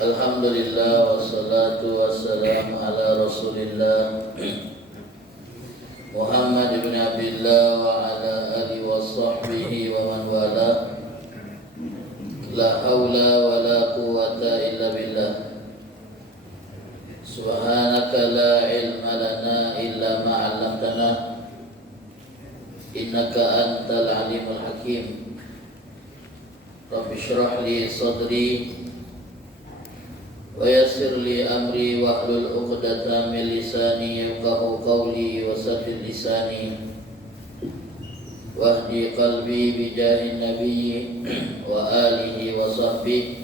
Alhamdulillah wassalatu wassalamu ala Rasulillah Muhammad ibn Abdullah wa ala alihi wa sahbihi wa man wala. La haula wa la quwwata illa billah. Subhanaka la ilma lana illa ma 'allamtana innaka antal alimul hakim. Rabbi shrah li sadri wa yassir li amri wahlul 'uqdatam min lisani yafqahu qawli wa saddid lisani wahdi qalbi bi jahin nabiyyi wa alihi wa sahbihi.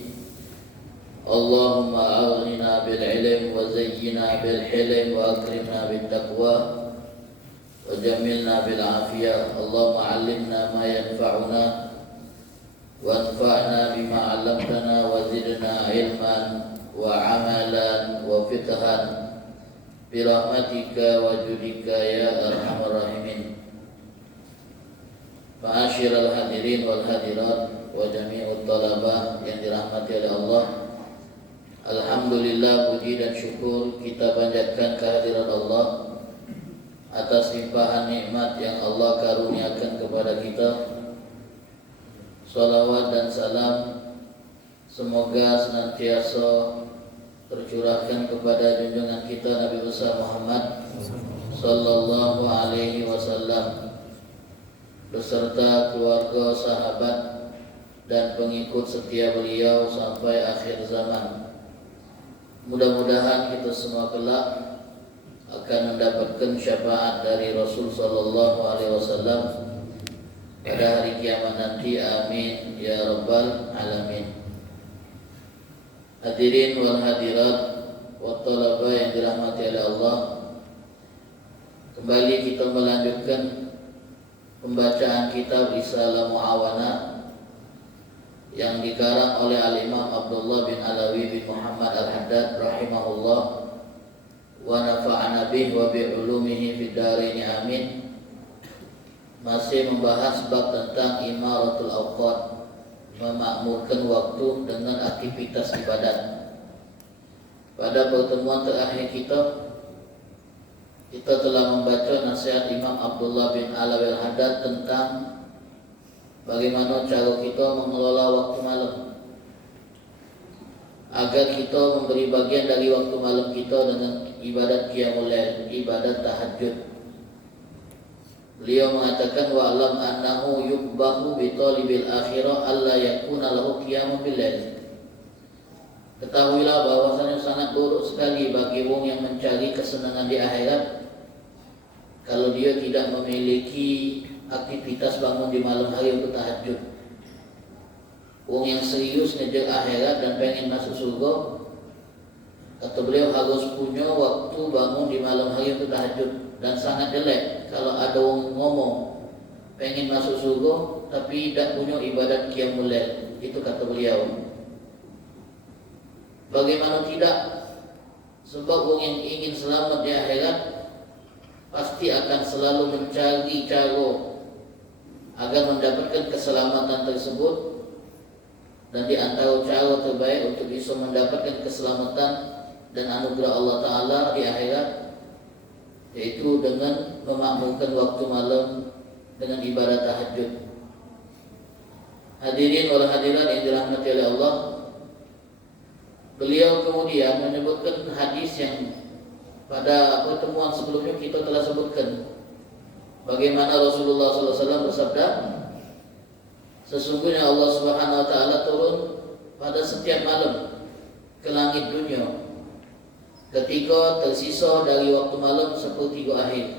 Allahumma a'inna bil ilm wa zayyina bil hilm wa akrimna bit taqwa wa jamilna bil afiyah. Allahumma 'allimna ma yanfa'una wanfa'na bima 'allamtana wa zidna ilman wa amalan wa fiqhan bi rahmatika wa judika ya arhamar rahimin. Ma'asyiral hadirin wal hadirat wa jami'ut talabah yang dirahmati oleh Allah. Alhamdulillah, puji dan syukur kita panjatkan kehadiran Allah atas limpahan nikmat yang Allah karuniakan kepada kita. Salawat dan salam semoga senantiasa tercurahkan kepada junjungan kita Nabi besar Muhammad sallallahu alaihi wasallam beserta keluarga, sahabat dan pengikut setia beliau sampai akhir zaman. Mudah-mudahan kita semua kelak akan mendapatkan syafaat dari Rasul sallallahu alaihi wasallam pada hari kiamat nanti. Amin ya rabbal alamin. Hadirin wal hadirat wa talaba yang dirahmati oleh Allah, kembali kita melanjutkan pembacaan kitab Risalah Mu'awana yang dikarang oleh Al-Imam Abdullah bin Alawi bin Muhammad Al-Haddad rahimahullah wa nafa'ana bih wa bi ulumihi fid dharain amin. Masih membahas bab tentang imaratul awqat, memakmurkan waktu dengan aktivitas ibadat. Pada pertemuan terakhir kita telah membaca nasihat Imam Abdullah bin Alawi Al-Haddad tentang bagaimana cara kita mengelola waktu malam agar kita memberi bagian dari waktu malam kita dengan ibadat qiyamul lail, ibadat tahajud. Beliau mengatakan wa alam annahu yubbahu bi talibil akhirah alla yakuna lahu qiyamul lail. Ketahuilah bahwasanya sangat buruk sekali bagi wong yang mencari kesenangan di akhirat kalau dia tidak memiliki aktivitas bangun di malam hari untuk tahajud. Wong yang serius ngejar akhirat dan pengen masuk surga, kata beliau, harus punya waktu bangun di malam hari untuk tahajud. Dan sangat jelek kalau ada orang ngomong pengen masuk surga tapi tidak punya ibadat qiyamul lail. Itu kata beliau. Bagaimana tidak? Sebab orang yang ingin selamat di akhirat pasti akan selalu mencari cara agar mendapatkan keselamatan tersebut. Dan di antara cara terbaik untuk bisa mendapatkan keselamatan dan anugerah Allah Ta'ala di akhirat yaitu dengan memakmurkan waktu malam dengan ibadah tahajud. Hadirin wal hadirat yang dirahmati oleh Allah, beliau kemudian menyebutkan hadis yang pada pertemuan sebelumnya kita telah sebutkan. Bagaimana Rasulullah SAW bersabda, sesungguhnya Allah Subhanahu Wa Taala turun pada setiap malam ke langit dunia ketika tersisa dari waktu malam sepertiga akhir.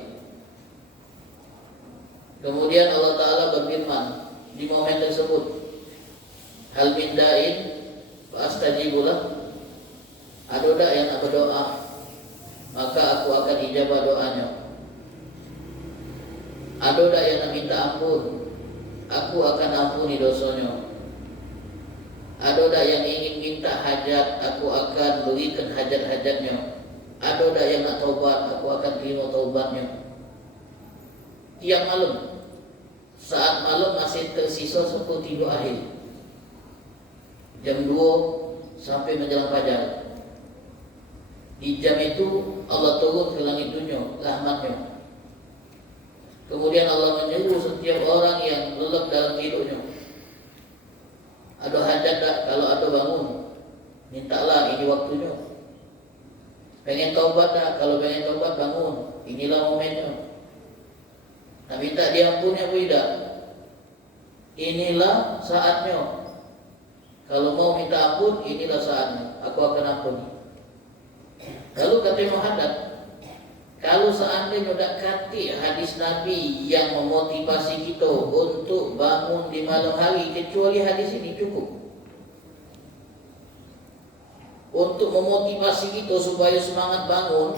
Kemudian Allah Ta'ala berfirman di momen tersebut, hal min da'in fa astajibulah, ada tak yang nak berdoa maka aku akan ijabah doanya. Ada tak yang nak minta ampun, aku akan ampuni dosanya. Ada tak yang ingin minta hajat, aku akan berikan hajat-hajatnya. Ada tak yang nak taubat, aku akan terima taubatnya. Tiap malam, saat malam masih tersisa sepertiga akhir, jam 2 sampai menjelang fajar. Di jam itu Allah turun ke langit dunia rahmatnya. Kemudian Allah menyuruh setiap orang yang lelap dalam tidurnya, ada hajat tak? Kalau ada bangun, mintalah, ini waktunya. Pengen taubat tak? Kalau pengen taubat bangun, inilah momennya. Nak minta diampuni apa tidak? Inilah saatnya. Kalau mau minta ampun, inilah saatnya. Aku akan ampuni. Lalu kata Muhammad, kalau seandainya tidak kati hadis Nabi yang memotivasi kita untuk bangun di malam hari, kecuali hadis ini cukup untuk memotivasi kita supaya semangat bangun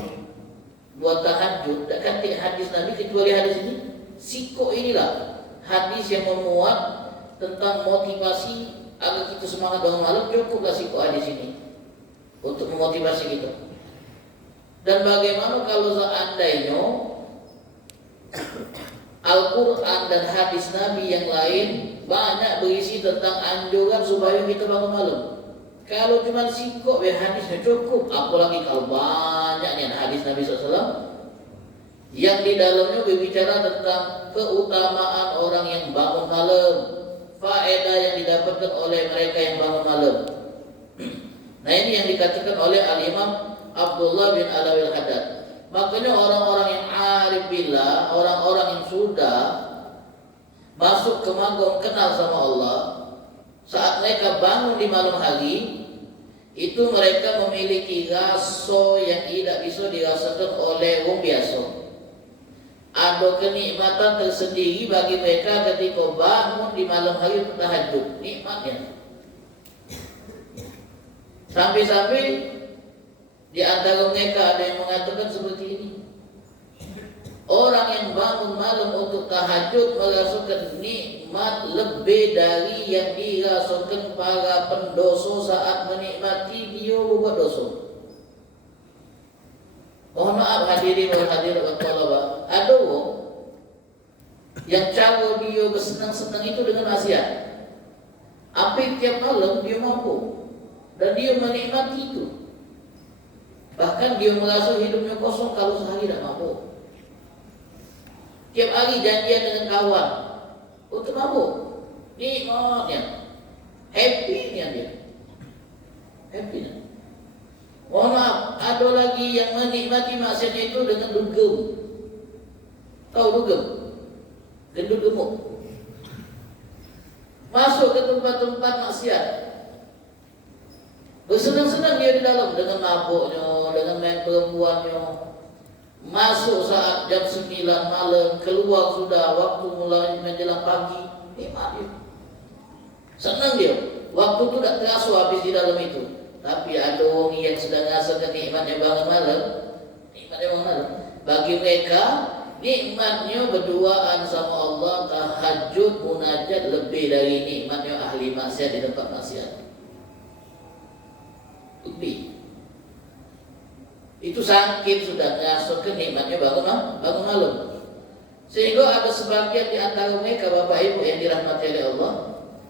buat tahajud. Tak kati hadis Nabi kecuali hadis ini. Siko inilah hadis yang memuat tentang motivasi agar kita semangat bangun malam. Cukuplah siko hadis ini untuk memotivasi kita. Dan bagaimana kalau seandainya Al-Quran dan hadis Nabi yang lain banyak berisi tentang anjuran supaya kita bangun malam. Kalau cuma singkok hadisnya cukup, apalagi kalau banyaknya hadis Nabi SAW yang di dalamnya berbicara tentang keutamaan orang yang bangun malam, faedah yang didapatkan oleh mereka yang bangun malam. Nah, ini yang dikatakan oleh Al-Imam Abdullah bin Alawil Haddad. Makanya orang-orang yang arif billah, orang-orang yang sudah masuk ke magam kenal sama Allah, saat mereka bangun di malam hari, itu mereka memiliki rasa yang tidak bisa dirasakan oleh orang biasa. Ada kenikmatan tersendiri bagi mereka ketika bangun di malam hari untuk tahajud. Nikmatnya. Sampai-sampai di antara mereka ada yang mengatakan seperti ini. Orang yang bangun malam untuk tahajud merasakan nikmat lebih dari yang dirasakan para pendosa saat menikmati dia berbuat dosa. Mohon maaf hadirin wal hadirat talaba, ada yang cara dia bersenang-senang itu dengan maksiat. Apa tiap malam dia mampu dan dia menikmati itu. Bahkan dia merasa hidupnya kosong kalau sehari tidak mabuk. Tiap hari janjian dengan kawan untuk mabuk. Nikmatnya, happy-nya dia. Happy-nya. Mohon maaf, ada lagi yang menikmati maksiat itu dengan dugem. Tahu dugem? Gendut gemuk. Masuk ke tempat-tempat maksiat. Bersenang-senang dia di dalam dengan mabuknya, dengan main perempuannya. Masuk saat jam 9 malam, keluar sudah waktu mulai menjelang pagi. Nikmat dia. Senang dia. Waktu itu tak terasa habis di dalam itu. Tapi ada orang yang sedang rasakan nikmatnya bangun malam. Nikmatnya bangun malam. Bagi mereka, nikmatnya berduaan sama Allah, tahajud, munajat lebih dari nikmatnya ahli maksiat di tempat maksiat. Lebih. Itu sakit sudah ngasuh nikmatnya bangun malam. Sehingga ada sebagian di antara mereka Bapak Ibu yang dirahmati oleh Allah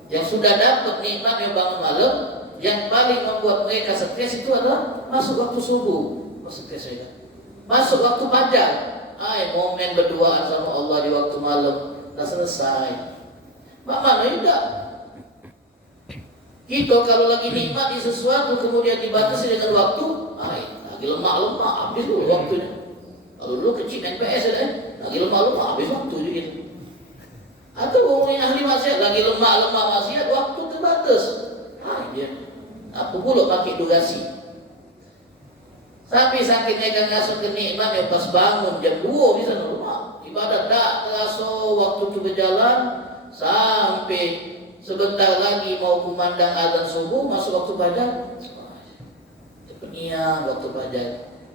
yang sudah dapat nikmatnya bangun malam, yang paling membuat mereka stres itu adalah masuk waktu subuh. Stres saya. Masuk waktu fajar. Momen berduaan sama Allah di waktu malam tak selesai. Mana tidak? Kita kalau lagi nikmati sesuatu kemudian dibatasi dengan waktu, lagi lemak-lemak habis dulu waktunya. Kalau dulu kecil NPS lagi lemak-lemak habis waktu gitu. Atau orang yang ahli maksiat lagi lemak-lemak maksiat, waktu terbatas. Dia apa pula pakai durasi. Tapi sakitnya kan ngasuh kenikmat yang pas bangun jam 2 bisa normal. Ibadah tak terasa waktu itu berjalan sampai sebentar lagi mau kumandang azan subuh, masuk waktu fajar. Iya, waktu fajar.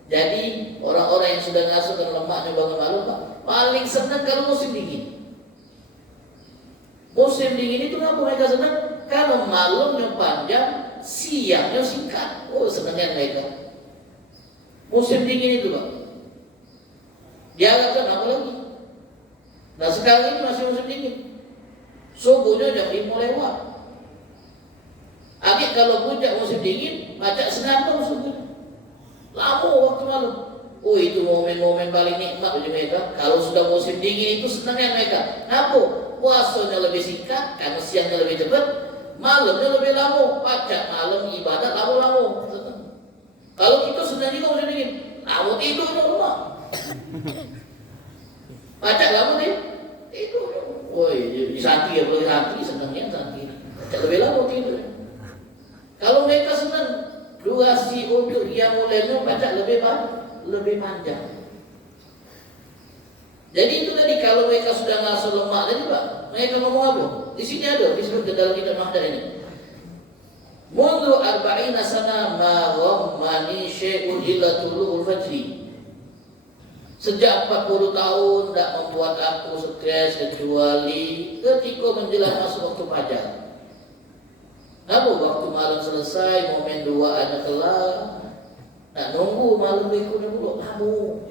Jadi orang-orang yang sudah ngasuh dan lemaknya bangun malam paling senang kalau musim dingin. Musim dingin itu kenapa mereka senang? Kalau malamnya panjang, siangnya singkat. Senangnya mereka. Musim dingin itu Pak. Diharapkan apa lagi? Nah sekarang ini masih musim dingin. Subuhnya jam 5 lewat. Akhir kalau puncak musim dingin, pacak senandung subuh. Lama waktu malam. Oh, itu momen-momen paling nikmat bagi mereka. Kalau sudah musim dingin itu senangnya mereka. Kenapa? Puasanya lebih singkat, karena siangnya lebih cepat, malamnya lebih lama. Pacak malam ibadat lama-lama. Kalau kita senang juga musim dingin, lama tidur di rumah. Pacak lama dia tidur. Woi, di santi ya, boleh santi, senangnya santi. Pacak lebih lama tidur. Kalau mereka senang, durasi untuk dia mulainya pacak lebih panjang. Jadi itu tadi, kalau mereka sudah ngasuh lemak tadi Pak, mereka ngomong apa? Di sini ada disebut dalam kitab Mahdar ini. Mundu arba'ina sana ma ghammani syai'un illa tulu'ul fajri. Sejak 40 tahun tak membuat aku stres kecuali ketika menjelang masuk waktu fajar. Namun waktu malam selesai, momen dua ada kelar, nak nunggu malam berikutnya dulu. Namun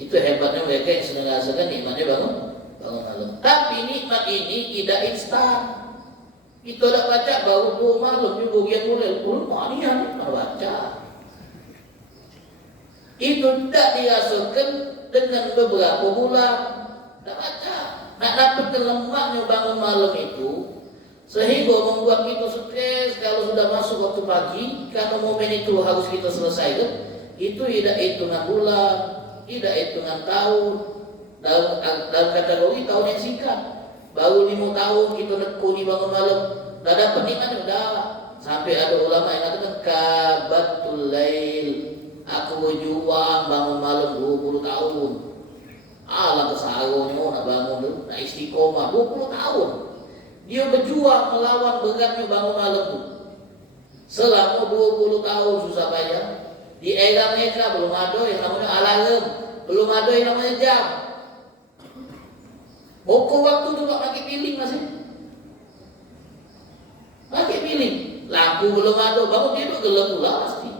itu hebatnya mereka yang sedang merasakan nikmatnya bangun malam. Tapi nikmat ini tidak instan. Kita dah baca baru 2 malam juga yang mulai ini yang baca. Itu tidak dirasakan dengan beberapa bulan. Tak baca. Nak dapat lemaknya bangun malam itu, sehingga membuat kita stres kalau sudah masuk waktu pagi, karena momen itu harus kita selesaikan. Itu tidak hitungan bulan, tidak hitungan tahun. Dalam kategori tahun yang singkat, baru 5 tahun kita nekuni bangun malam, dah dapat nikmatnya dah. Sampai ada ulama yang katakan kabatul lail, aku berjuang bangun malam 20 tahun. Alah kesarunya nak bangun tu, nak istiqomah 20 tahun. Dia berjuang melawan beratnya bangun malam tu. Selama 20 tahun susah payah. Di era mereka belum ada yang namanya alarm, belum ada yang namanya jam. Ukur waktu tu tak pakai piling masih. Pakai piling. Lampu belum ada, bangun tidur gelap pula pasti.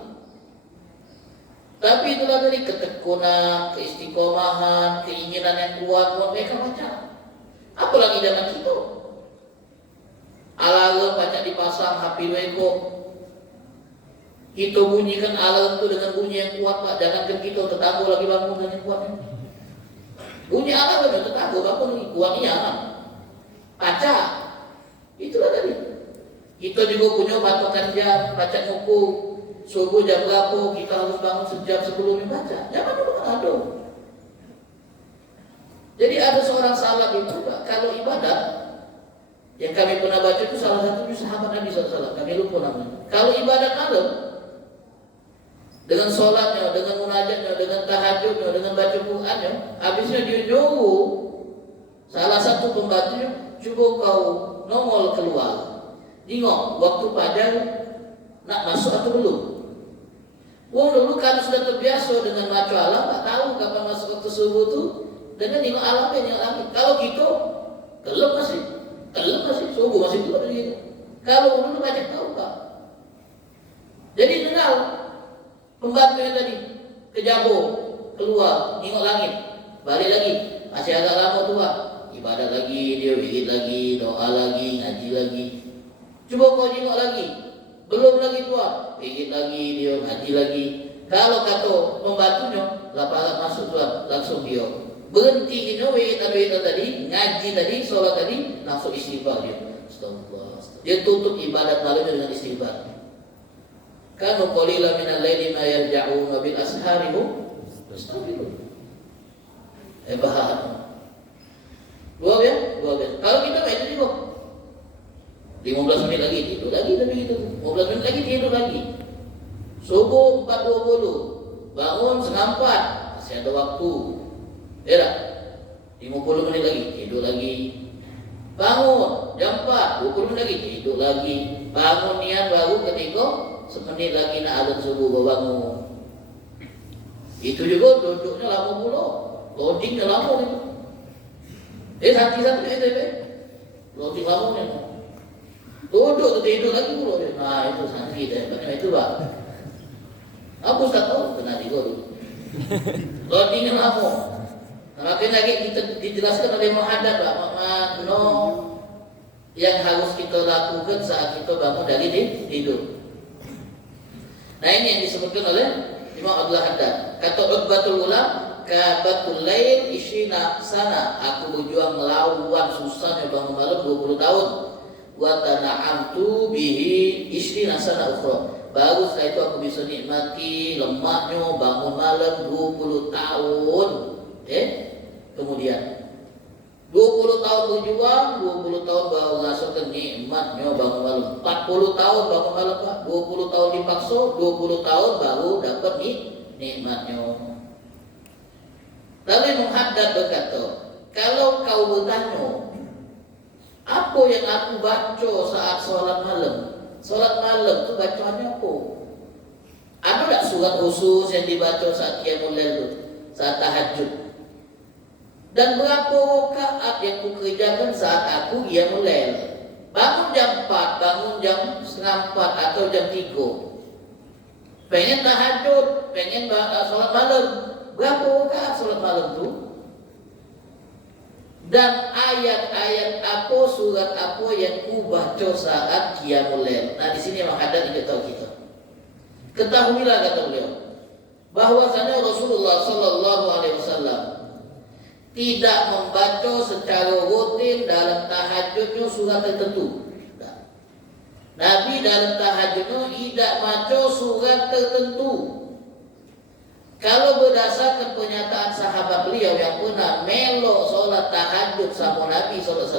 Tapi itulah dari ketekunan, keistiqomahan, keinginan yang kuat buat mereka macam. Apalagi zaman kita. Alarm pacak dipasang HP wego. Kita bunyikan alarm itu dengan bunyi yang kuat Pak. Jangankan kita, tetangga lagi bangun dengan yang kuat. Bunyi alarm itu tetangga bangun lagi kuat ni kan. Pacak. Itulah tadi. Kita juga punya patokan jam, pacak ngukur. Subuh jam berapa, kita harus bangun sejam sebelum dibaca. Zaman dulu kan ada. Jadi ada seorang salaf itu Pak, kalau ibadah yang kami pernah baca itu salah satunya sahabat Nabi SAW. Kami lupa namanya. Kalau ibadah malam, dengan sholatnya, dengan munajatnya, dengan tahajudnya, dengan baca Qurannya, habisnya dia nyuruh salah satu pembantunya, coba kau nongol keluar, tengok waktu fajar nak masuk atau belum. Wong dulu kan sudah terbiasa dengan baca alam, tak tahu kapan masuk waktu subuh tu, dengan tengok alam yang langit. Kalau gitu, gelap masih, subuh masih gelap gitu. Kalau dulu banyak tahu Pak. Jadi kenal pembantunya tadi ke Jabo, keluar, tengok langit, balik lagi, masih agak lama tu Pak. Ibadah lagi, dia wirid lagi, doa lagi, ngaji lagi. Coba kau tengok lagi, belum lagi tua, wirid lagi, dia ngaji lagi. Kalau kata pembantunya, lapangan masuk tuan, langsung dia berhenti ini wirid tadi, ngaji tadi, sholat tadi, langsung istighfar dia. Astagfirullah. Dia tutup ibadat malamnya dengan istighfar. Kanu qalilan minal laili ma yarja'una bil asharihum astaghfirullah. Bahaya. Luar biasa. Kalau kita itu juga 15 menit lagi tidur lagi tapi gitu. 15 menit lagi tidur lagi. Subuh 4.20. Bangun setengah 4. Masih ada waktu. Ya. 50 menit lagi tidur lagi. Bangun jam 4, 20 menit lagi tidur lagi. Bangun niat baru ketika semenit lagi nak azan subuh bangun. Itu juga duduknya lama pula. Loadingnya lama itu. Satu itu loading lama ni. Duduk tidur lagi pula. Nah itu santi deh. Macam itu Pak. Aku tak tahu kena tidur dulu. Loadingnya lama. Makin lagi kita dijelaskan oleh Muhammad Pak. yang harus kita lakukan saat kita bangun dari tidur. Nah, ini yang disebutkan oleh Imam Abdullah Haddad. Kata Uqbatul Ulam, kabatul lail ishina sana. Aku berjuang melawan susahnya bangun malam 20 tahun. Wa tana'amtu bihi ishina sana ukhra. Baru setelah itu aku bisa nikmati lemaknya bangun malam 20 tahun. Kemudian 20 tahun berjuang, 20 tahun baru rasakan nikmatnya bangun malam. 40 tahun bangun malam, Pak. 20 tahun dipaksa, 20 tahun baru dapat nikmatnya. Lalu Imam Haddad berkata, kalau kau bertanya, apa yang aku baca saat sholat malam? Sholat malam itu bacaannya apa? Ada tak surat khusus yang dibaca saat qiyamul lail itu? Saat tahajud? Dan berapa rakaat yang kukerjakan saat aku qiyamul lail? Bangun jam 4, bangun jam setengah 4 atau jam 3. Pengen tahajud, pengen sholat malam. Berapa rakaat sholat malam itu? Dan ayat-ayat apa, surat apa yang ku baca saat qiyamul lail. Nah, di sini Imam Haddad beritahu kita. Ketahuilah, kata beliau, bahwasanya Rasulullah sallallahu alaihi wasallam tidak membaca secara rutin dalam tahajudnya surat tertentu. Nabi dalam tahajudnya tidak baca surat tertentu. Kalau berdasarkan pernyataan sahabat beliau yang pernah melok solat tahajud sama Nabi SAW,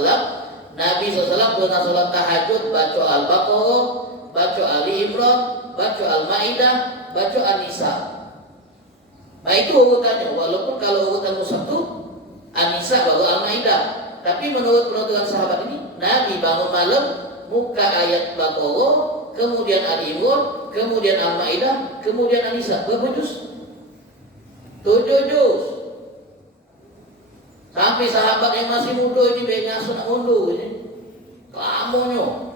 Nabi SAW pernah solat tahajud baca Al-Baqarah, baca Ali Imran, baca Al-Ma'idah, baca An-Nisa. Nah, itu urutannya. Walaupun kalau urutan mushaf itu An-Nisa baru Al-Ma'idah. Tapi menurut penuturan sahabat ini, Nabi bangun malam muka ayat Baqarah, kemudian Ali Imran, kemudian Al-Ma'idah, kemudian An-Nisa. Berapa juz? 7 juz. Sampai sahabat yang masih muda ini bengasu nak undur ini. Kamunya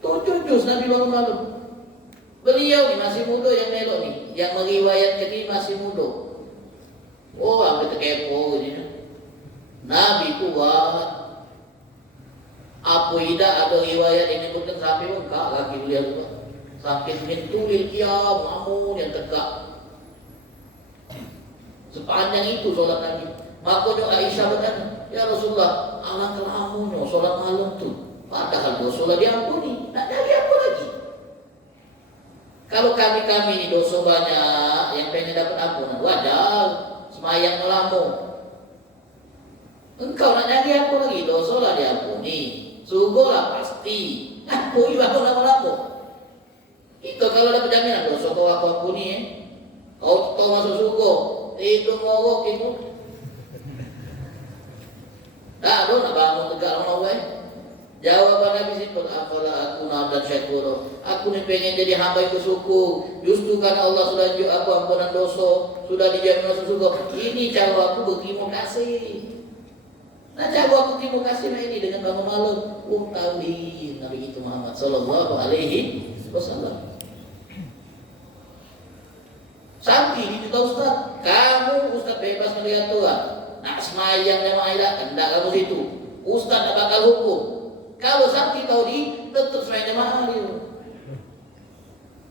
7 juz Nabi bangun malam. Beliau ni masih muda yang melok ni, yang meriwayatkan ini masih muda. Oh, sampai terkepo ini. Nabi kuat. Apa tidak ada riwayat yang menyebutkan sampai engkau lagi beliau tu. Sampai mentulil qiyam, amun yang tegak. Sepanjang itu solat Nabi. Makanya Aisyah bertanya, ya Rasulullah, alangkah lamunya solat malam tu. Padahal dosa diampuni, nak jadi apa lagi? Kalau kami ini dosa banyak, yang pengen dapat ampunan, wajar, semayang melamun. Engkau nak jadi apa lagi? Dosa lah diampuni, surga lah pasti. Aku ibadah lama-lama. Itu kalau dapat jaminan dosa kau aku ampuni, kau masuk surga. Itu mogok itu. Tak ada nak bangun tegak orang. Jawaban Nabi simpel, afala aku nabdan syakuro. Aku ni pengen jadi hamba yang bersyukur. Justru karena Allah sudah tunjuk aku ampunan dosa, sudah dijamin masuk surga. Ini cara aku berterima kasih. Nah, cara aku terima kasih ini dengan bangun malam. Tauhid Nabi kita Muhammad sallallahu alaihi wasallam. Sampai dijuta Ustaz, kamu Ustaz bebas melihat Tuhan. Nak semayang jamaah ilah, hendak kamu situ. Ustaz tak bakal hukum. Kalau sampai tahu tetap semayang jamaah dia.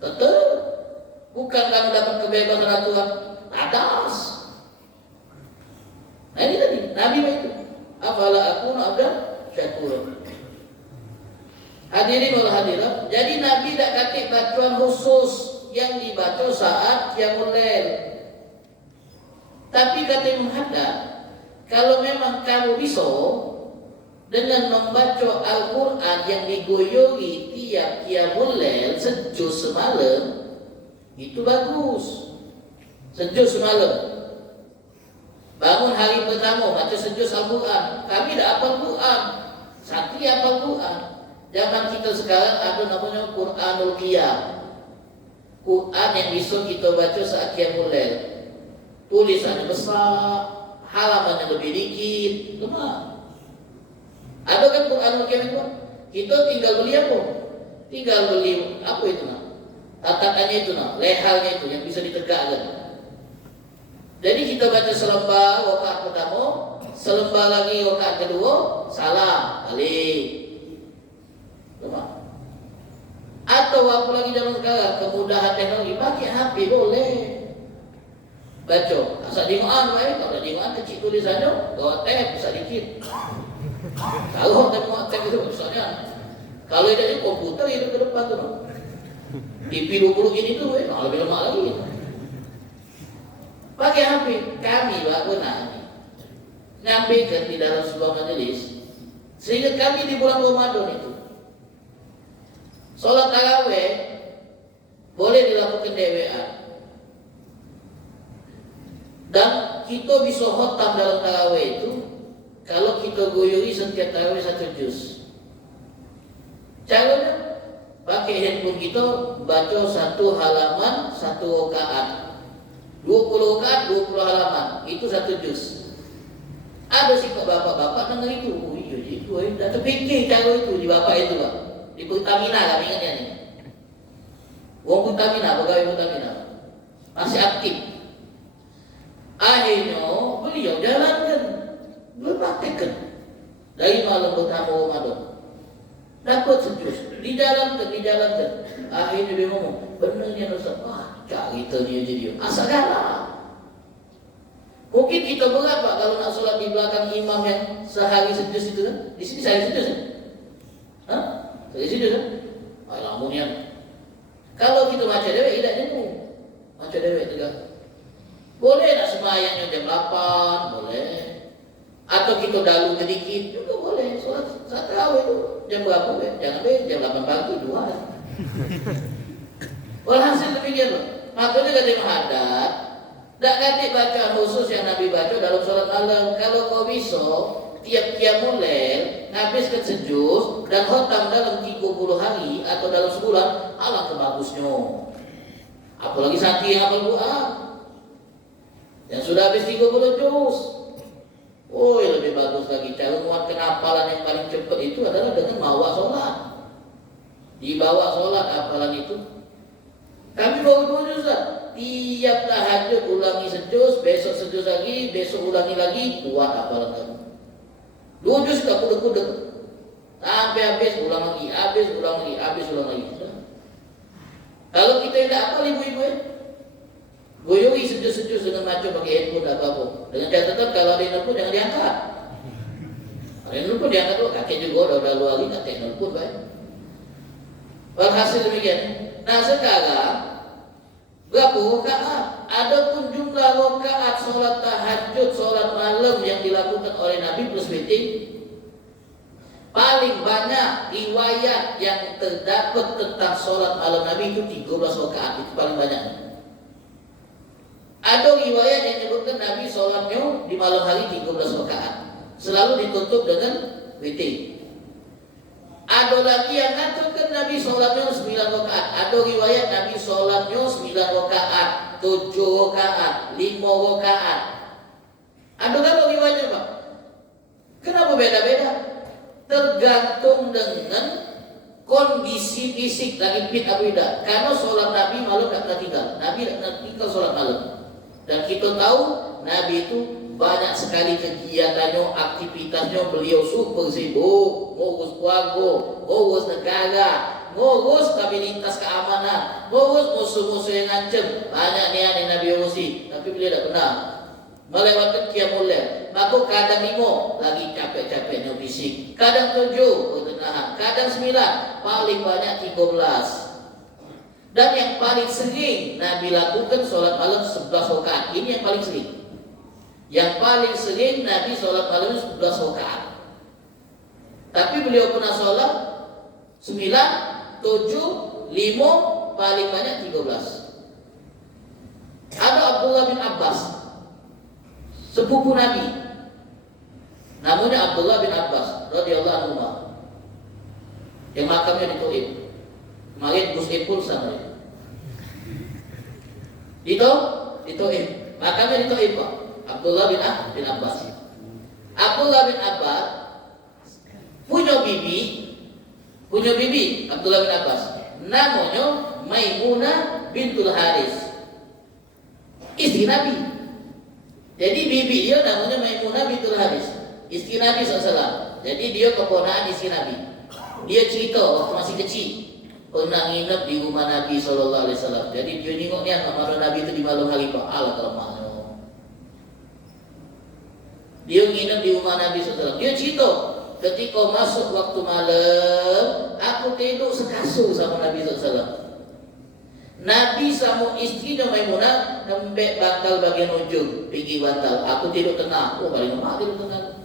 Tetap. Bukan kamu dapat kebebasan Tuhan. Atas. Nah, ini tadi, Nabi itu. Afala aku nabdan syakur. Hadirin wal hadirat. Jadi Nabi tak kata bacaan khusus yang dibaca saat qiyamul lail. Tapi kata Imam Haddad, kalau memang kamu bisa dengan membaca Al-Quran yang digoyori tiap qiyamul lail sejuz semalam, itu bagus. Sejuz semalam. Bangun hari pertama baca sejuz Al-Quran. Kami dah hafal Quran. Santri hafal Quran. Zaman kita sekarang ada namanya Quranul Qiyam. Quran yang bisa kita baca saat qiyamul lail. Tulisannya besar, halamannya lebih dikit, lemah. Ada kan Quranul Qiyam itu? Kita tinggal beli apa? Tinggal beli apa itu nak? Tatakannya itu nak, lehalnya itu yang bisa ditegakkan. Jadi kita baca selembar rakaat pertama, selembar lagi rakaat kedua, salam, balik. Atau apa lagi zaman sekarang, kemudahan teknologi, pakai HP boleh. Baca, asal dimuan baik, kalau dimuan kecil tulisannya, bawa tab sedikit. Kalau temu tab itu misalnya, kalau itu komputer itu ke depan tuh, TV 20 ini tuh, lebih lemah lagi. Pakai HP, kami pernah nyampaikan di dalam sebuah majelis, sehingga kami di bulan Ramadan itu, sholat tarawih boleh dilakukan DWA. Dan kita bisa khotam dalam tarawih itu kalau kita guyuri setiap tarawih 1 juz. Caranya pakai handphone kita baca 1 halaman 1 rakaat. 20 rakaat 20 halaman, itu 1 juz. Ada sih bapak-bapak dengar itu. Oh iya itu, dah terfikir cara itu di bapak itu, Pak. Di Pertamina kami ingatnya nih. Wong Pertamina, pegawai Pertamina. Masih aktif. Akhirnya beliau jalankan, beliau praktekkan dari malam pertama Ramadan. Dapat sejus, dijalankan. Akhirnya dia ngomong, benarnya Ustaz, wah cerita dia jadi asal galah. Mungkin kita berat Pak kalau nak solat di belakang imam yang sehari sejus itu kan? Di sini sehari sejus kan? Hah? Sehari sejus kan? Alhamdulillah. Kalau kita baca dewek, tidak jenuh. Baca dewek tegak. Boleh tak sembahyangnya jam 8, boleh. Atau kita dalu sedikit juga boleh. Solat tarawih itu jam berapa? Jangan jam 8 pagi 2. Walhasil demikian loh. Makanya kata Muhammad, tak ganti bacaan khusus yang Nabi baca dalam sholat malam. Kalau kau bisa tiap qiyamul lail habiskan sejuz dan khotam dalam 30 hari atau dalam sebulan, alangkah bagusnya. Apalagi sakit hafal Quran yang sudah habis 30 juz. Oh, yang lebih bagus lagi. Cara menguatkan hafalan yang paling cepat itu adalah dengan bawa sholat. Dibawa sholat hafalan itu. Kami baru 2 juz. Tiap tahajud ulangi sejuz, besok sejuz lagi, besok ulangi lagi, kuat hafalan kamu. 2 juz tak kudek-kudek. Sampai habis ulang lagi, habis ulang lagi. Kalau kita tidak apa ibu-ibu ya? Goyoi sejus-sejus dengan macam pakai handphone apa-apa. Dengan catatan kalau ada yang nelpon jangan diangkat. Ada yang nelpon diangkat tuh kakek juga udah luar lagi kakek nelpon baik. Walhasil demikian. Nah sekarang berapa rakaat? Adapun jumlah rakaat sholat tahajud, sholat malam yang dilakukan oleh Nabi plus witir, paling banyak riwayat yang terdapat tentang sholat malam Nabi itu 13 rakaat, itu paling banyak. Ada riwayat yang menyebutkan Nabi sholatnya di malam hari 13 rakaat, selalu ditutup dengan witir. Ada lagi yang mengatakan Nabi sholatnya 9 rakaat. Ada riwayat Nabi sholatnya 9 rakaat, 7 rakaat, 5 rakaat. Ada kan riwayatnya Pak? Kenapa beda-beda? Tergantung dengan kondisi fisik lagi fit atau tidak. Karena sholat Nabi malam tak pernah tinggal. Nabi tak pernah tinggal sholat malam. Dan kita tahu Nabi itu banyak sekali kegiatannya, aktivitasnya. Beliau super sibuk, ngurus keluarga, ngurus negara, ngurus stabilitas keamanan, ngurus musuh-musuh yang ngancam. Banyak nih Nabi urusi, tapi beliau tak pernah melewatkan qiyamul lail. Maka kadang 5 lagi capek-capeknya fisik, kadang 7 pertengahan, kadang 9, paling banyak 13. Dan yang paling sering Nabi lakukan sholat malam 11 rakaat. Ini yang paling sering. Yang paling sering Nabi sholat malam 11 rakaat. Tapi beliau pernah sholat 9, 7, 5, paling banyak 13. Ada Abdullah bin Abbas, sepupu Nabi, namanya Abdullah bin Abbas radhiyallahu anhu, yang makamnya di Taif. Kemarin Gus Ipul sama dia. Di Taif, makamnya di Taif Pak. Abdullah bin Abbas. Abdullah bin Abbas punya bibi Abdullah bin Abbas, namanya Maimunah bintul Haris, istri Nabi. Jadi bibi dia namanya Maimunah bintul Haris, istri Nabi SAW. Jadi dia keponakan istri Nabi. Dia cerita waktu masih kecil pernah nginep di rumah Nabi SAW. Jadi dia nengoknya sama Nabi itu di malam hari Pak. Allah kelemahnya. Dia nginep di rumah Nabi SAW. Dia cerita ketika masuk waktu malam, aku tidur sekasur sama Nabi SAW. Nabi sama istri dan Maimunah nembek bantal bagian ujung, pergi bantal. Aku tidur tengah. Oh, paling lemah tidur tengah.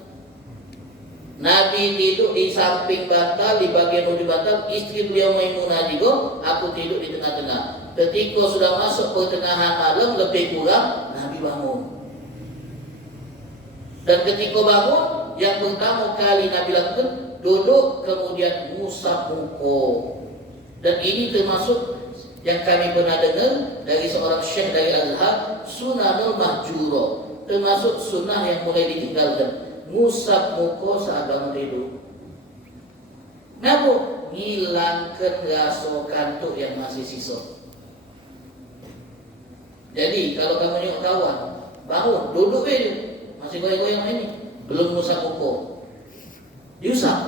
Nabi tidur di samping bantal, di bagian ujung bantal. Istri beliau Maimunah juga. Aku tidur di tengah-tengah. Ketika sudah masuk pertengahan malam, lebih kurang, Nabi bangun. Dan ketika bangun, yang pertama kali Nabi lakukan, duduk kemudian ngusap muka. Dan ini termasuk yang kami pernah dengar dari seorang syekh dari Azhar, sunanul mahjuro, termasuk sunnah yang mulai ditinggalkan, ngusap muka saat bangun tidur. Kenapa? Ngilangkan rasa kantuk yang masih sisa. Jadi kalau kamu nyok kawan, bangun, duduk aja, masih goyang-goyang ini, belum ngusap muka, diusap.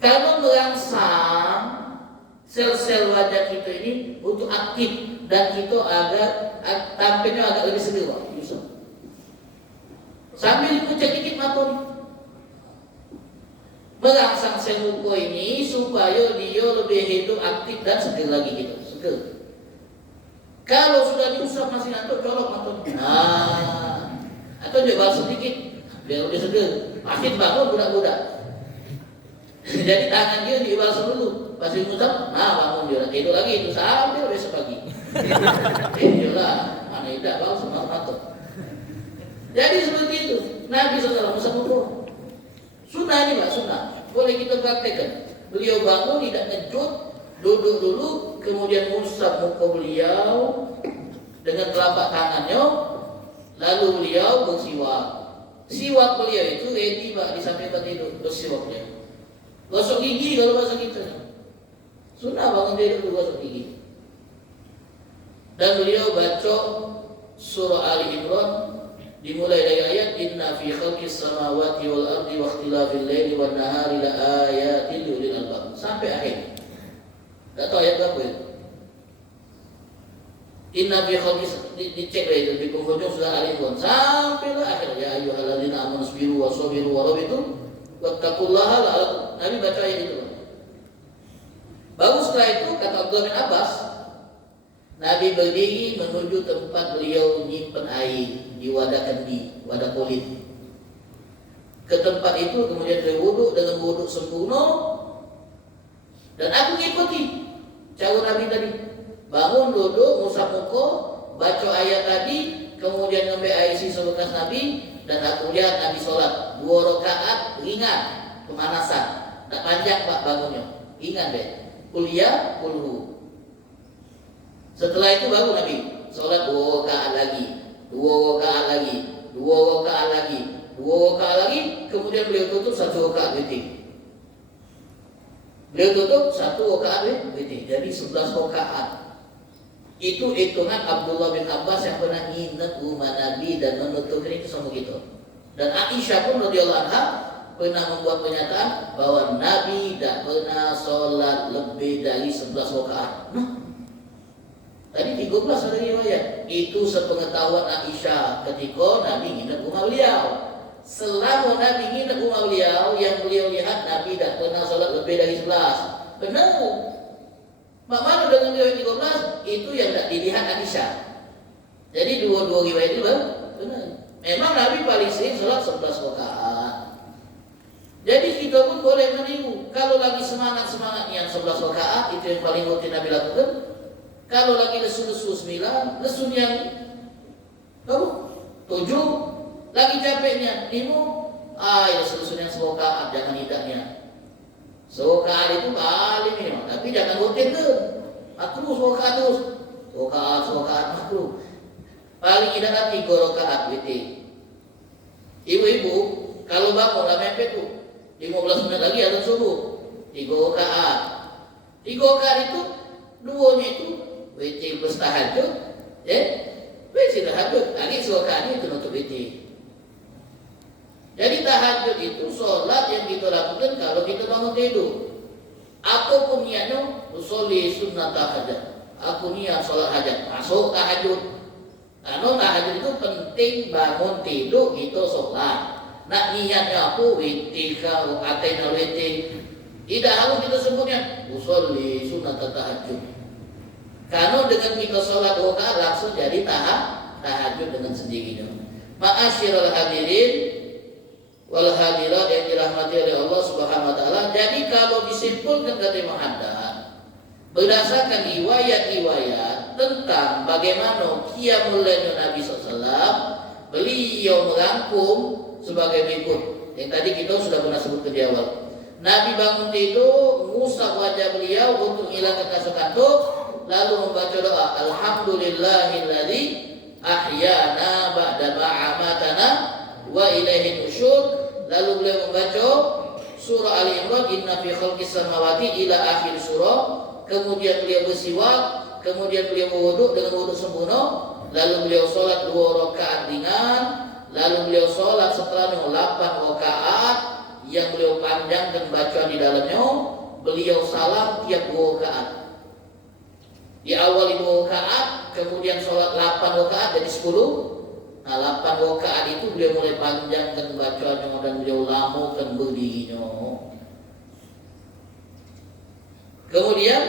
Kalau merangsang sel-sel wajah kita ini untuk aktif dan kita agar tampilnya agak lebih seger, Yusuf. Sambil dikucek dikit mata nih. Merangsang sel muka ini supaya dia lebih hidup aktif dan seger lagi gitu, seger. Kalau sudah diusap masih ngantuk, colok mata. Nah, atau coba sedikit biar lebih seger. Pasti bangun budak-budak. Jadi tangan dia dibasuh dulu. Pas diusap, nah bangun dia, tidur lagi itu sampai besok pagi. Iyalah, mana tidak bang semua mata. Jadi seperti itu. Nabi SAW usap muka. Sunnah ini Pak, sunnah. Boleh kita praktekkan. Beliau bangun tidak ngejut, duduk dulu, kemudian usap muka beliau dengan telapak tangannya, lalu beliau bersiwak. Siwak beliau itu ready Pak di samping tidur, bersiwaknya. Gosok gigi kalau bahasa kita. Sunnah bangun tidur itu gosok gigi. Dan beliau baca surah Ali Imran dimulai dari ayat inna fi khalqis samawati wal ardi wa ikhtilafil laili wan nahari la ayatin li ulil albab sampai akhir. Enggak tahu ayat berapa itu. Inna fi khalqis dicek itu di penghujung surah Ali Imran sampai akhir ya ayyuhalladzina amanu sabiru wa sabiru wa rabitu wattaqullaha la'allakum. Nabi baca ayat itu. Baru setelah itu kata Abdullah bin Abbas, Nabi berdiri menuju tempat beliau menyimpan air di wadah kendi, wadah kulit. Ke tempat itu kemudian berwuduk dengan wuduk sempurna. Dan aku ngikuti cara Nabi tadi. Bangun, duduk, ngusap muka, baca ayat tadi, kemudian ngambil air sisa bekas Nabi, dan aku lihat Nabi sholat 2 rakaat ringan, pemanasan. Tak panjang Pak bangunnya, ingat deh. Kuliah kulhu. Setelah itu baru Nabi sholat 2 rakaat lagi, 2 rakaat lagi, 2 rakaat lagi, 2 rakaat lagi, kemudian beliau tutup 1 rakaat witir. Beliau tutup 1 rakaat witir. Jadi 11 rakaat. Itu hitungan Abdullah bin Abbas yang pernah nginep rumah Nabi dan menutup ini sama gitu. Dan Aisyah pun radhiyallahu anha pernah membuat pernyataan bahwa Nabi tidak pernah sholat lebih dari 11 rakaat. Nah, tadi 13 ada riwayat. Itu sepengetahuan Aisyah ketika Nabi nginep rumah beliau. Selama Nabi nginep rumah beliau, yang beliau lihat Nabi tidak pernah sholat lebih dari 11. Benar. Mana dengan riwayat 13 itu yang tidak dilihat Aisyah. Jadi dua riwayat itu benar. Memang Nabi paling sering sholat 11 rakaat. Jadi kita pun boleh meniru. Kalau lagi semangat yang 11 rakaat itu yang paling rutin Nabi lakukan. Kalau lagi lesu-lesu 9, lesu yang 7, lagi capeknya 5, ya lesu yang 10 rakaat, jangan hidaknya. 10 rakaat itu paling minimal, tapi jangan rutin ke. Makruh 10 rakaat terus. 10 rakaat makruh. Paling tidak 3 rakaat witir. Ibu-ibu kalau bangun lah mepet tuh 15 menit lagi ada subuh 3 rakaat. 3 rakaat itu 2-nya itu witir plus tahajud, ya. Wis tahajud, lagi suakani itu nutup itu. Jadi tahajud itu sholat yang kita lakukan kalau kita bangun tidur. Apapun niatnya, usolli sunnah tahajud. Aku niat sholat hajat, masuk tahajud. Karena tahajud itu penting bangun tidur itu sholat. Nak niatnya aku witika rokaatain al-witir. Tidak harus kita sebutnya usolli sunnah tahajud. Karena dengan kita sholat rakaat langsung jadi tahajud dengan sendirinya. Ma'asyiral hadirin wal hadirat yang dirahmati oleh Allah Subhanahu wa taala. Jadi kalau disimpulkan dari muhaddats berdasarkan riwayat-riwayat tentang bagaimana qiyamul lail Nabi SAW, beliau merangkum sebagai berikut. Yang tadi kita sudah pernah sebut di awal. Nabi bangun tidur, ngusap wajah beliau untuk hilangkan rasa kantuk, lalu membaca doa, alhamdulillahilladzi ahyana ba'da ma amatana wa ilaihi nusyur. Lalu beliau membaca surah Ali Imran, inna fi khalqis samawati ila akhir surah. Kemudian beliau bersiwak, kemudian beliau berwuduk dengan wuduk sempurna, lalu beliau sholat 2 rakaat ringan, lalu beliau sholat setelahnya 8 rakaat yang beliau panjangkan bacaan di dalamnya. Beliau salam tiap 2 rakaat. Di awal 2 rakaat, kemudian sholat 8 rakaat jadi 10. Nah, 8 rakaat itu beliau mulai panjangkan bacaannya dan beliau lamakan berdirinya. Kemudian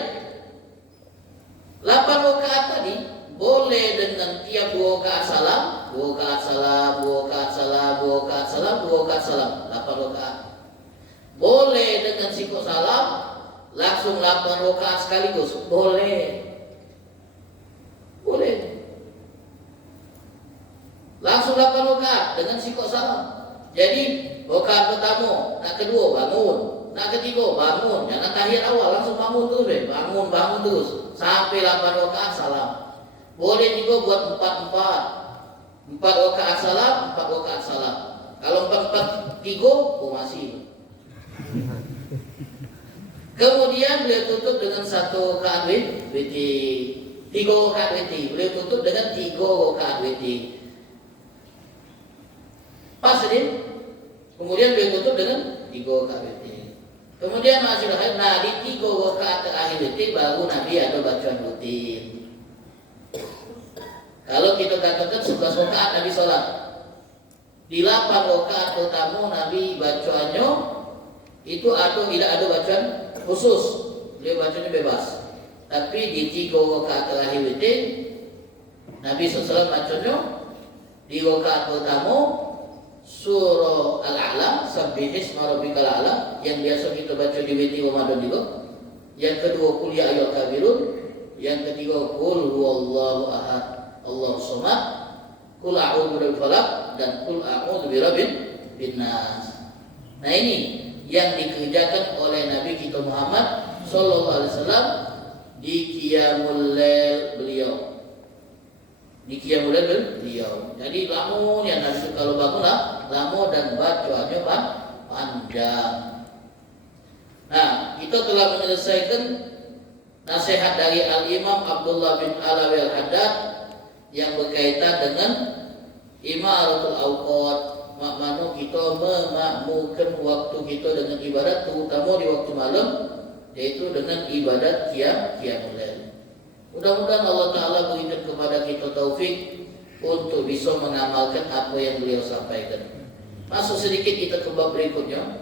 8 rakaat tadi boleh dengan tiap 2 rakaat salam, 2 rakaat salam, 2 rakaat salam, 2 rakaat salam, 2 rakaat salam, 8 rakaat. Boleh dengan sikut salam langsung 8 rakaat sekaligus, boleh. Boleh. Langsung 8 rakaat dengan sikut salam. Jadi rakaat pertama, nak kedua bangun, nak ketiga bangun. Jangan tahiyat awal langsung bangun terus, bangun terus sampai 8 rakaat salam. Boleh juga buat 4 rakaat salam, 4 rakaat salam. Kalau 4 3 masih. Kemudian beliau tutup dengan 1 rakaat witir, 3 rakaat witir. Beliau tutup dengan 3 rakaat witir. Pas ini, kemudian beliau tutup dengan 3 rakaat witir. Kemudian masyarakat, nah di 3 rakaat terakhir witir baru Nabi ada bacaan rutin. Kalau kita katakan 11 rakaat Nabi sholat, di 8 rakaat pertama Nabi bacaannya itu tidak ada bacaan khusus, beliau bacanya bebas. Tapi di 3 rakaat terakhir witir Nabi SAW bacanya di rakaat pertama surah Al-A'la, Sabbihisma rabbikal a'la, yang biasa kita baca di witir Ramadan juga. Yang kedua qul ya ayyuhal kafirun, yang ketiga qul huwallahu ahad, Allahu samad, qul a'udzu birabbil falaq dan qul a'udzu birabbin nas. Nah, ini yang dikerjakan oleh Nabi kita Muhammad sallallahu alaihi wasallam di qiyamul lail beliau. Di qiyamul lail beliau. Jadi lamun yang Nabi kalau bangun lama dan bacaannya panjang. Nah, kita telah menyelesaikan nasihat dari Al-Imam Abdullah bin Alawi Al-Haddad yang berkaitan dengan imaratul awqat, makna kita memakmurkan waktu kita dengan ibadat, terutama di waktu malam, yaitu dengan ibadat qiyamul lail. Mudah-mudahan Allah Ta'ala berikan kepada kita taufik untuk bisa mengamalkan apa yang beliau sampaikan. Masuk sedikit kita ke bab berikutnya,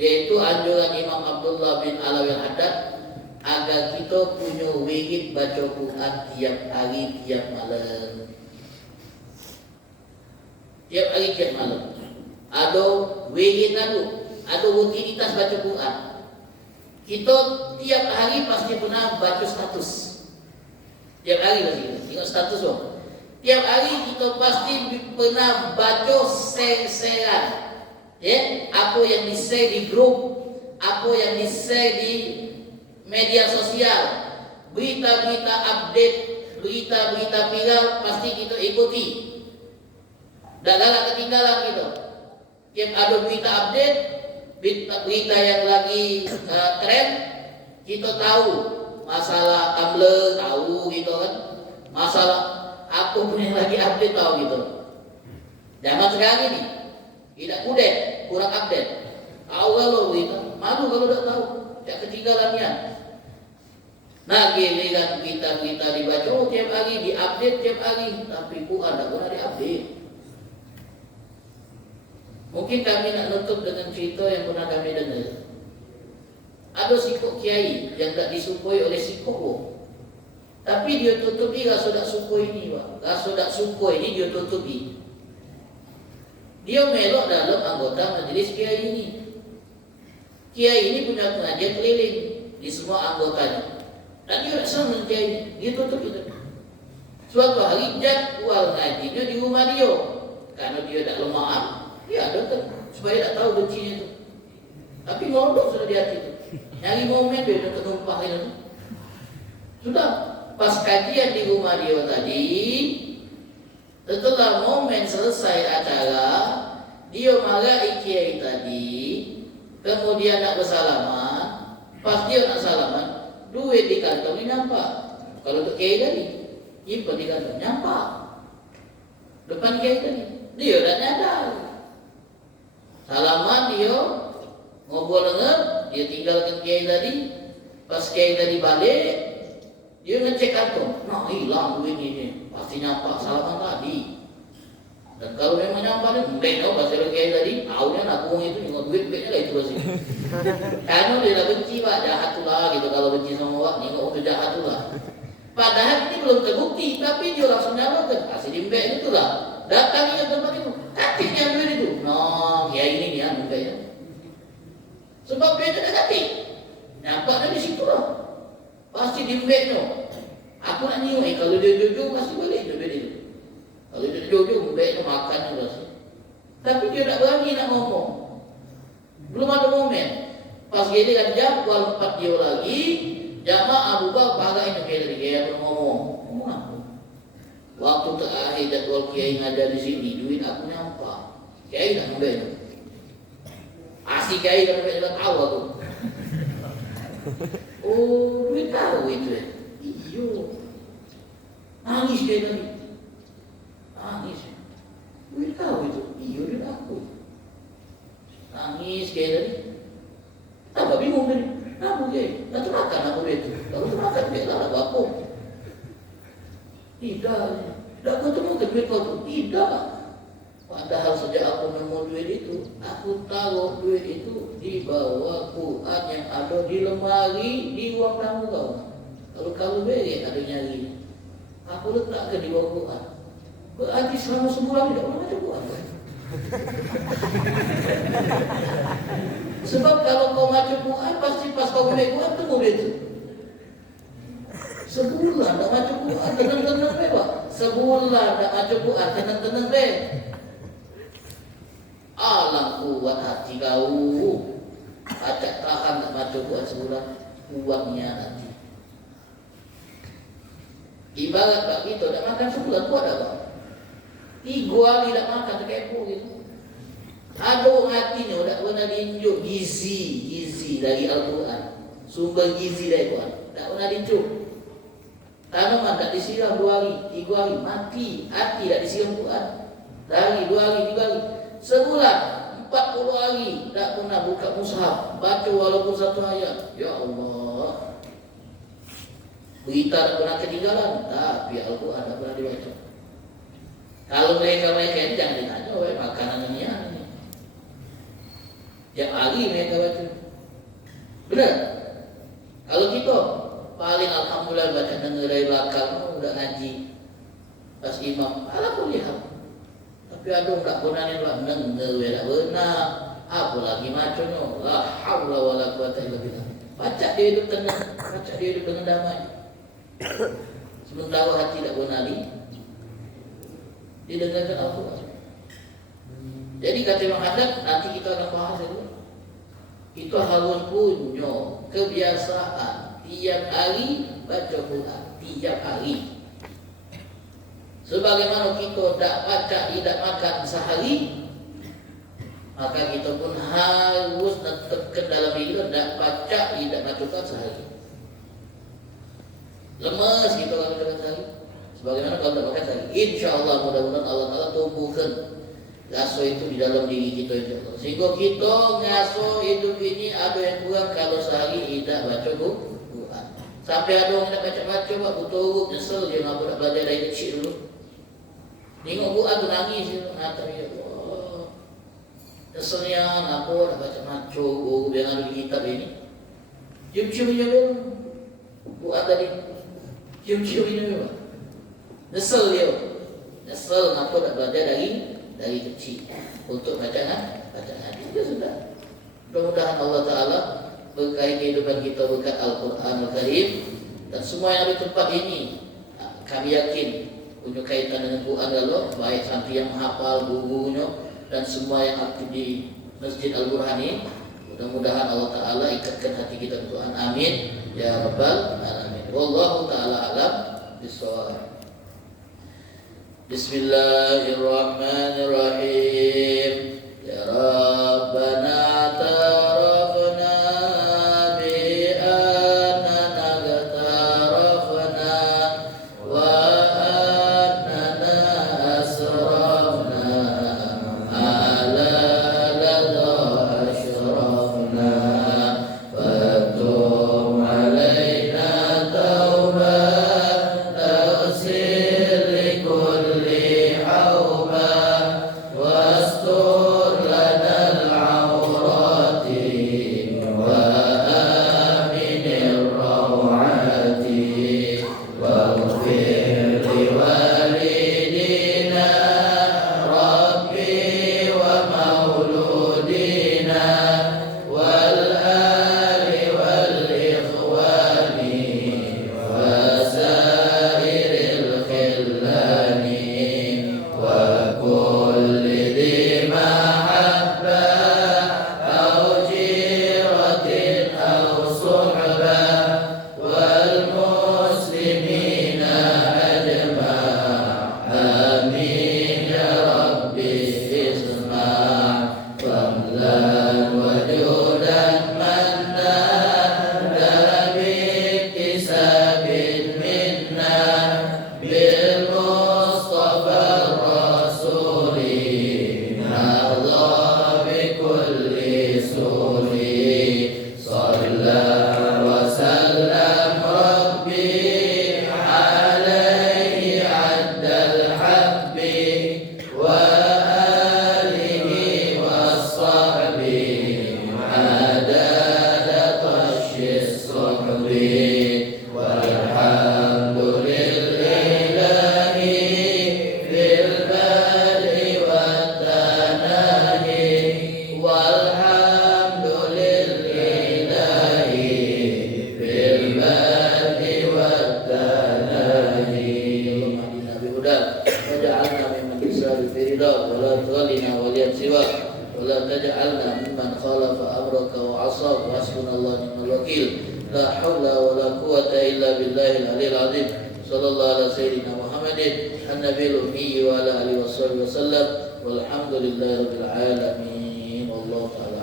yaitu anjuran Imam Abdullah bin Alawi Al-Haddad agar kita punya wirid baca Quran tiap hari, tiap malam. Tiap hari, tiap malam. Ada wirid lalu, ada rutinitas baca Quran. Kita tiap hari pasti pernah baca status. Tiap hari pasti ingat status dong. Tiap hari kita pasti pernah baca share-sharean, ya, apa yang di-share di grup, apa yang di-share di media sosial, berita-berita update, berita-berita viral pasti kita ikuti. Dan dalam ketinggalan kita. Tiap ada berita update, berita yang lagi tren, kita tahu. Masalah Tumblr tahu gitu kan. Masalah Apa pun yang lagi update tahu gitu. Zaman sekarang ini tidak update, kurang update. Tahu kalau gitu, malu kalau tidak tahu, tidak ketinggalannya. Nah, giliran berita-berita dibaca tiap hari, diupdate tiap hari, tapi Quran tidak pernah diupdate. Mungkin kami nak nutup dengan cerita yang pernah kami dengar. Ada sikuk kiai yang tak disupui oleh sikuk. Tapi dia tutupi rasa tak sukui ini, Pak. Rasa tak sukui ini dia tutupi. Dia melok dalam anggota majlis kiai ini. Kiai ini punya pengajian keliling di semua anggotanya. Dan dia tak senang kiai ini. Dia tutup itu. Suatu hari jadwal ngajinya di rumah dia. Karena dia tak lemah, dia ada kan. Supaya tak tahu bencinya itu. Tapi ngondok sudah di hati itu. Nyari momen dia nak numpah itu. Sudah. Pas kajian di rumah dia tadi, setelah momen selesai acara, dia marahi kiai tadi, kemudian nak bersalaman. Pas dia nak salaman, duit di kantong ini nampak. Kalau untuk kiai tadi, nyimpan di kantong nampak. Depan kiai tadi, dia tak nyadar. Salaman dia, ngobrol dengar, dia tinggalkan kiai tadi. Pas kiai tadi balik, dia ngecek kantong, nah hilang duit ini, pasti nyampak salaman tadi. Dan kalau memang nyampak ni, mungkin pas dia kiai tadi, tahunya nabung itu, nengok duitnya lah itu pasti. Karena dia dah benci Pak, jahat tu lah gitu. Kalau benci sama Pak, nengok itu jahat tu lah. Padahal ini belum terbukti, tapi dia langsung nyalakan, kasih dimbek itu lah. Datangi ke tempat itu, katanya duit itu. Nah, kiai ini dia mbeknya. Sebab dia tidak kati, nampaknya di situ lah. Pasti dimbeknya. Aku nak nyuai, kalau dia jujur pasti balik duit itu. Kalau dia jujur, mbeknya makan pasti. Tapi dia tak berani nak ngomong. Belum ada momen. Pas gini kan jadwal 4 dia lagi, jamaah Abu Bakar ini kiai ngomong. Ngomong apa? Waktu terakhir jadwal kiai ngajar di sini, duit aku nyampak. Kiai tak mbek. Asli kiai kan mbek tak tahu aku. Oh, duit tahu itu ya? Iyo. Nangis dia tadi. Nangis. Duit tahu itu? Iyo, duit aku. Nangis dia tadi. Tambah bingung tadi. Kenapa dia? Tak termakan aku duit itu. Kalau termakan dia lah apa? Tidak. Tidak kau temukan duit kau itu? Tidak. Padahal sejak aku nemu duit itu, aku taruh duit itu di bawah Quran yang ada di lemari di ruang tamu kau. Kalau beri ada nyari, aku letakkan di bawah Quran. Berarti selama sebulan tidak pernah baca Quran. Sebab kalau kau baca Quran, pasti pas kau beli Quran temu duit itu. Sebulan tak baca Quran, tenang-tenang deh Pak. Sebulan tak baca Quran, tenang-tenang deh. Alang kuat hati kau. Acak tahan tak baca Quran sebulan, uangnya nanti. Ibarat Pak Vito tak makan sebulan, kuat tak Pak? 3 hari tak makan, terkepo gitu. Ada hatinya tak pernah diinjuk gizi dari Al-Quran. Sumber gizi dari Quran tak pernah diinjuk. Tanaman tak disiram 2 hari, 3 hari, mati. Hati tak disiram Quran. Dari 2 hari, 3 hari. Sebulan 40 hari tak pernah buka mushaf, baca walaupun 1 ayat. Ya Allah. Berita tak pernah ketinggalan, tapi Al-Quran tak pernah dibaca. Kalau mereka ini jangan ditanya, makanan ini ya. Tiap hari mereka baca. Benar? Kalau kita paling alhamdulillah baca dengar dari belakang, udah ngaji. Pas imam, alhamdulillah. Tapi aduh tak pernah ni buat dengar, tak pernah. Apalagi macamnya, la haula wala quwata illa billah. Baca dia hidup tenang, baca dia hidup dengan damai. Sementara hati tak pernah didengarkan Al-Quran. Jadi kata Imam Haddad, nanti kita akan bahas itu. Kita harus punya kebiasaan tiap hari baca Quran, tiap hari. Sebagaimana kita tak baca, tidak makan sehari, maka kita pun harus tetapkan dalam diri kita tak baca, tidak makan sehari. Lemas kita kalau tidak sehari. Sebagaimana kalau tidak makan sehari, insya Allah mudah-mudahan Allah Taala tumbuhkan ngaso itu di dalam diri kita itu. Sehingga kita ngaso hidup ini ada yang kurang kalau sehari tidak baca Quran. Sampai ada orang tidak baca-baca, Pak, betul nyesel dia ngapa nak belajar dari kecil dulu. Tengok Quran tu nangis dia, ngata dia. Nyeselnya ngapa nak baca-baca yang ada di kitab ini. Cium-cium je dia. Quran tadi. Cium-cium ini memang. Nyesel dia. Nyesel ngapa nak belajar dari kecil untuk bacaan itu sudah. Mudah-mudahan Allah Taala berkahi kehidupan kita berkat Al-Quran Al-Karim dan semua yang ada di tempat ini kami yakin punya kaitan dengan Quran Allah, baik santri yang menghafal, guru-gurunya dan semua yang aktif di Masjid Al-Burhan ini. Mudah-mudahan Allah Taala ikatkan hati kita dengan Quran. Amin ya rabbal alamin. Wallahu taala alam bissawab. Bismillahirrahmanirrahim. Ya Rabbana tarafna bi annana tarafna wa annana asrafna ala ladha ashrafna fatum alaina tauba taghsir likulli hauba wastur lana al-awrati wa aminir rawati waghfir liwalidina rabbi wa mauludina wal ali wal ikhwani wa sairil khillani wa kulli dhi mahabba aw jiratin aw suhba wal muslimina ajma' amin ya rabbi isma' fadlan wa judan mannan bi kisabin minna bil mustafa rasuli nahda bi kulli suri salla wa sallam rabbi alaihi addal habbi wa alihi wa sahbihi adada tashis suhbi walhamdulillahi fil bari wat tanahi walhamdulillahi fil bari wat tanahi. Allahumma hadina bi hudak waj'alna mimman yusari fi ridak wa la tughlina waliyan siwak wa la taj'alna mimman khalafa amraka wa 'asaka wa hasbunallahu ni'mal wakil. La haula wa la quwwata illa billahil aliyyil azim. Sallallahu ala sayyidina Muhammadin an-nabiyil ummi wa ala alihi wassallam walhamdulillahi rabbil alamin. Wallahu ta'ala